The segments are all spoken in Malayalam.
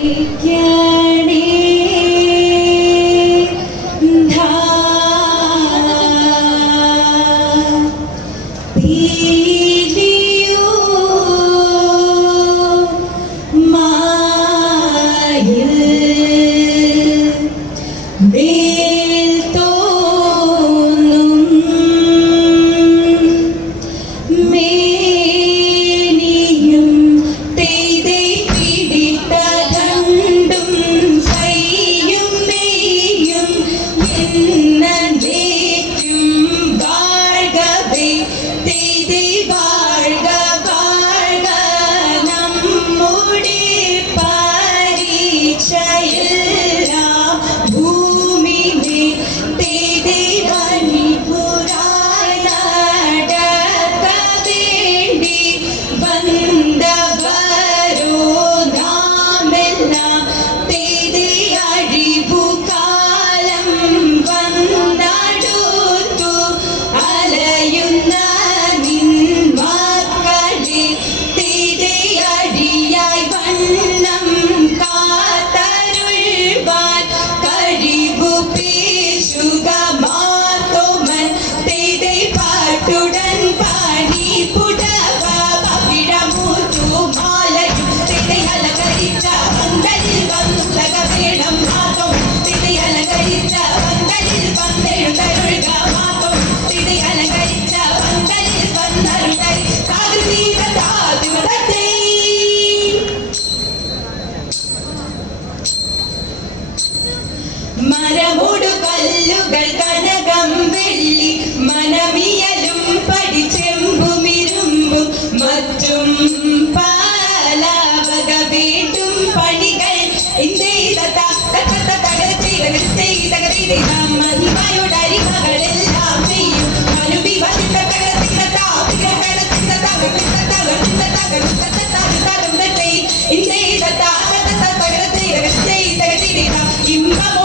begin. ചെമ്പും ഇരുമ്പും മറ്റും പാലാവക വീട്ടും പണികൾ മഹിമയോടരിമകളെല്ലാം ചെയ്യും. അനുപി വഹിത്ത തകർത്തിക്കത്താ തകർത്തിക്കത്താ തകർത്തിക്കത്താ തകർത്തിക്കത്താ തകർത്തിക്കത്താ ഇന്ത്യയിലെ താകത്ത തകർത്തി തകർത്തി ഇമ്പമോ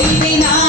baby, now.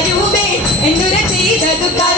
വരുമേ എന്നുര ചെയ്തതു കർ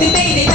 debate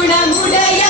una muralla.